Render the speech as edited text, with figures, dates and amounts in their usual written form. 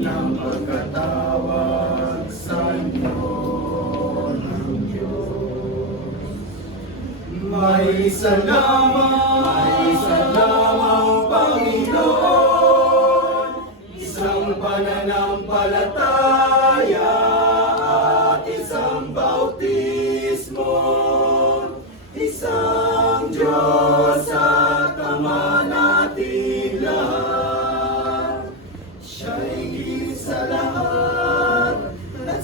ng pagkatawag sa inyo ng Diyos. May isa lamang Panginoon, isang pananampalataya at isang bautismo, isang Diyos at Ama nating lahat. Siya'y higit sa lahat at